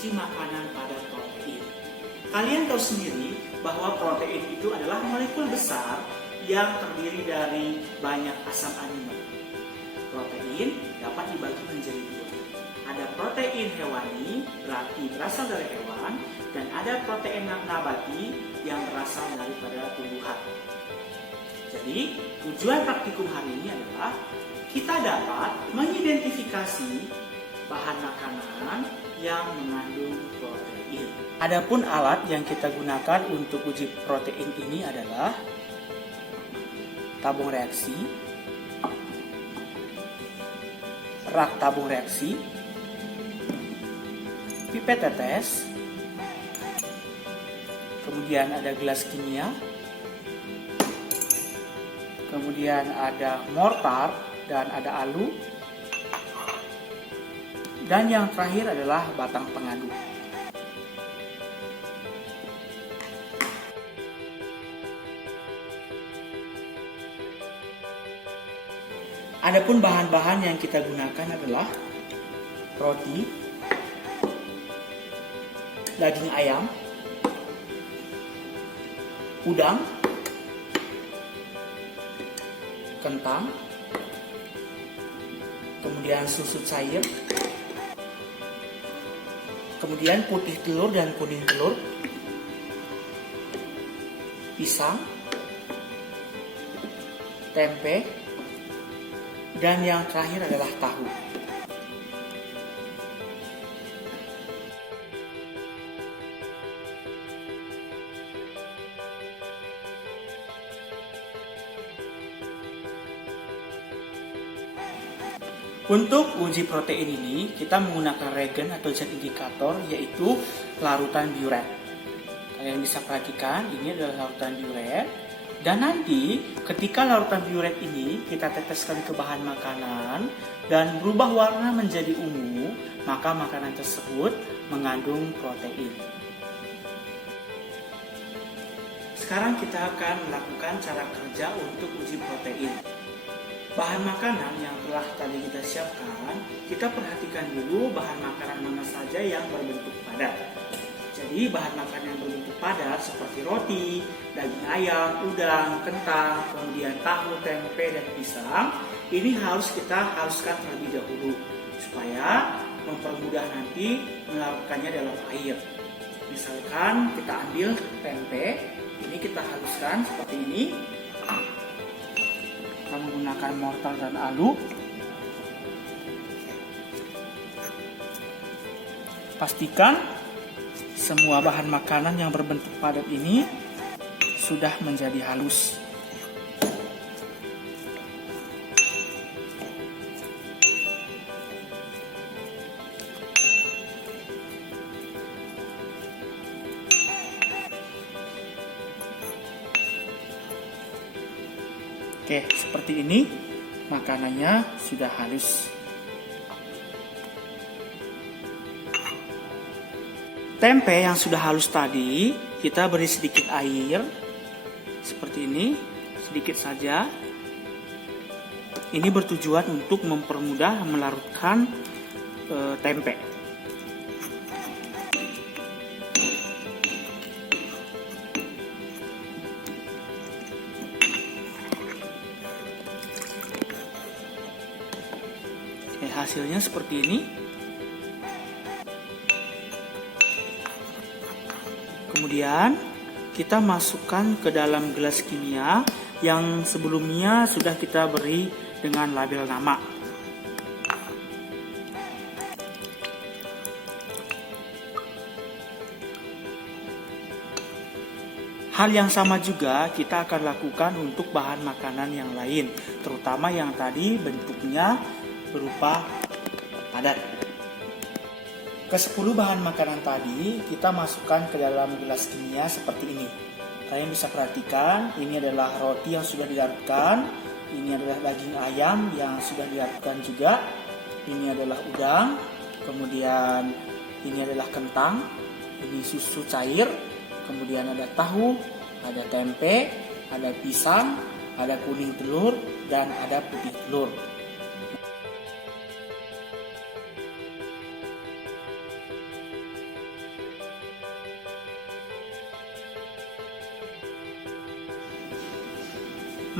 uji makanan pada protein. Kalian tahu sendiri bahwa protein itu adalah molekul besar yang terdiri dari banyak asam amino. Protein dapat dibagi menjadi dua. Ada protein hewani, berarti berasal dari hewan, dan ada protein nabati yang berasal daripada tumbuhan. Jadi, tujuan praktikum hari ini adalah kita dapat mengidentifikasi bahan makanan yang mengandung protein. Adapun alat yang kita gunakan untuk uji protein ini adalah tabung reaksi, rak tabung reaksi, pipet tetes, kemudian ada gelas kimia, kemudian ada mortar dan ada alu, dan yang terakhir adalah batang pengaduk. Adapun bahan-bahan yang kita gunakan adalah roti, daging ayam, udang, kentang, kemudian susu cair, kemudian putih telur dan kuning telur, pisang, tempe, dan yang terakhir adalah tahu. Untuk uji protein ini, kita menggunakan regen atau zat indikator, yaitu larutan biuret. Kalian bisa perhatikan, ini adalah larutan biuret. Dan nanti, ketika larutan biuret ini kita teteskan ke bahan makanan dan berubah warna menjadi ungu, maka makanan tersebut mengandung protein. Sekarang kita akan melakukan cara kerja untuk uji protein. Bahan makanan yang telah tadi kita siapkan, kita perhatikan dulu bahan makanan mana saja yang berbentuk padat. Jadi bahan makanan yang berbentuk padat seperti roti, daging ayam, udang, kentang, kemudian tahu, tempe, dan pisang, ini harus kita haluskan terlebih dahulu supaya mempermudah nanti melarutkannya dalam air. Misalkan kita ambil tempe, ini kita haluskan seperti ini. Kita menggunakan mortar dan alu. Pastikan semua bahan makanan yang berbentuk padat ini sudah menjadi halus. Oke, seperti ini makanannya sudah halus. Tempe yang sudah halus tadi, kita beri sedikit air, seperti ini, sedikit saja. Ini bertujuan untuk mempermudah melarutkan tempe. Hasilnya seperti ini. Kemudian kita masukkan ke dalam gelas kimia yang sebelumnya sudah kita beri dengan label nama. Hal yang sama juga kita akan lakukan untuk bahan makanan yang lain, terutama yang tadi bentuknya berupa padat. Ke-10 bahan makanan tadi kita masukkan ke dalam gelas kimia seperti ini. Kalian bisa perhatikan, ini adalah roti yang sudah dilarutkan, ini adalah daging ayam yang sudah dilarutkan juga, ini adalah udang, kemudian ini adalah kentang, ini susu cair, kemudian ada tahu, ada tempe, ada pisang, ada kuning telur, dan ada putih telur.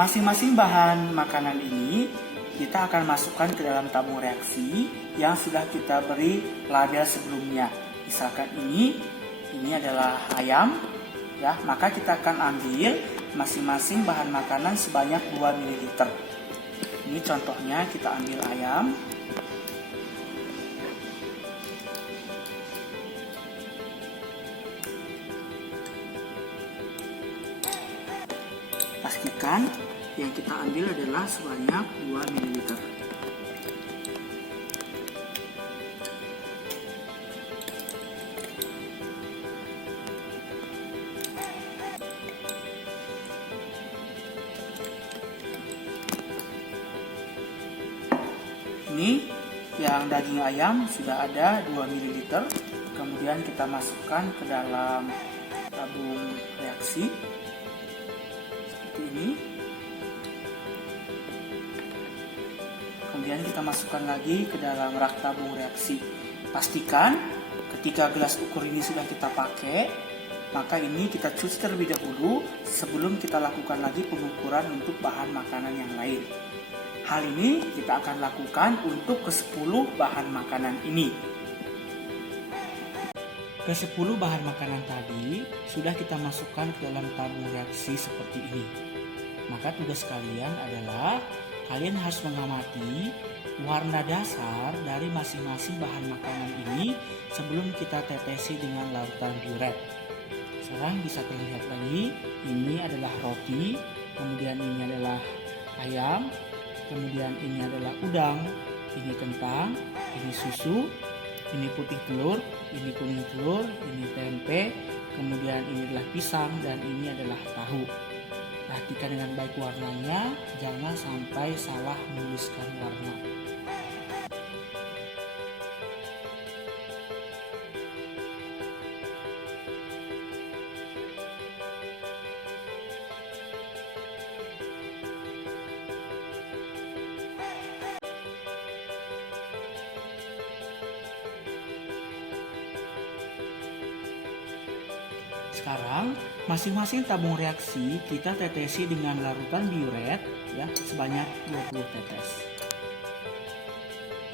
Masing-masing bahan makanan ini kita akan masukkan ke dalam tabung reaksi yang sudah kita beri label sebelumnya. Misalkan ini adalah ayam, ya, maka kita akan ambil masing-masing bahan makanan sebanyak 2 ml. Ini contohnya, kita ambil ayam. Pastikan yang kita ambil adalah sebanyak 2 ml. Ini yang daging ayam sudah ada 2 ml. Kemudian kita masukkan ke dalam tabung reaksi seperti ini. Kemudian kita masukkan lagi ke dalam rak tabung reaksi. Pastikan ketika gelas ukur ini sudah kita pakai, maka ini kita cuci terlebih dahulu sebelum kita lakukan lagi pengukuran untuk bahan makanan yang lain. Hal ini kita akan lakukan untuk ke-10 bahan makanan ini. Ke-10 bahan makanan tadi sudah kita masukkan ke dalam tabung reaksi seperti ini. Maka tugas kalian adalah kalian harus mengamati warna dasar dari masing-masing bahan makanan ini sebelum kita tetesi dengan larutan diuret. Sekarang bisa terlihat lagi, ini adalah roti, kemudian ini adalah ayam, kemudian ini adalah udang, ini kentang, ini susu, ini putih telur, ini kuning telur, ini tempe, kemudian ini adalah pisang, dan ini adalah tahu. Perhatikan dengan baik warnanya, jangan sampai salah menuliskan warna. Sekarang masing-masing tabung reaksi kita tetesi dengan larutan diuret, ya, sebanyak 20 tetes.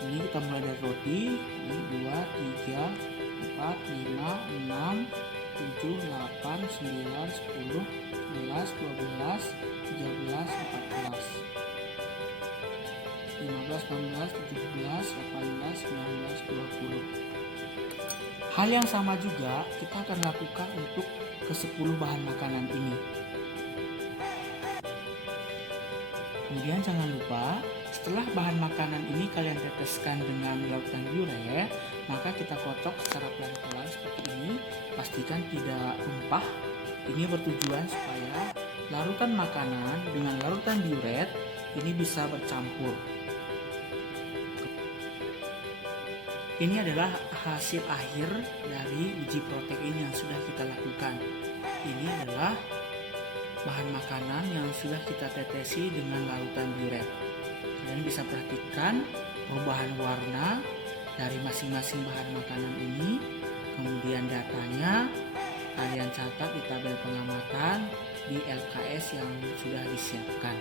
Ini kita mulai dari roti, ini 2, 3, 4, 5, 6, 7, 8, 9, 10, 11, 12, 13, 14, 15, 16, 17, 18, 19, 20. Hal yang sama juga kita akan lakukan untuk ke-10 bahan makanan ini. Kemudian jangan lupa, setelah bahan makanan ini kalian teteskan dengan larutan diuret, maka kita kocok secara pelan-pelan seperti ini. Pastikan tidak tumpah. Ini bertujuan supaya larutan makanan dengan larutan diuret ini bisa bercampur. Ini adalah hasil akhir dari biji protein yang sudah kita lakukan. Ini adalah bahan makanan yang sudah kita tetesi dengan larutan diuret. Kalian bisa perhatikan perubahan warna dari masing-masing bahan makanan ini. Kemudian datanya kalian catat di tabel pengamatan di LKS yang sudah disiapkan.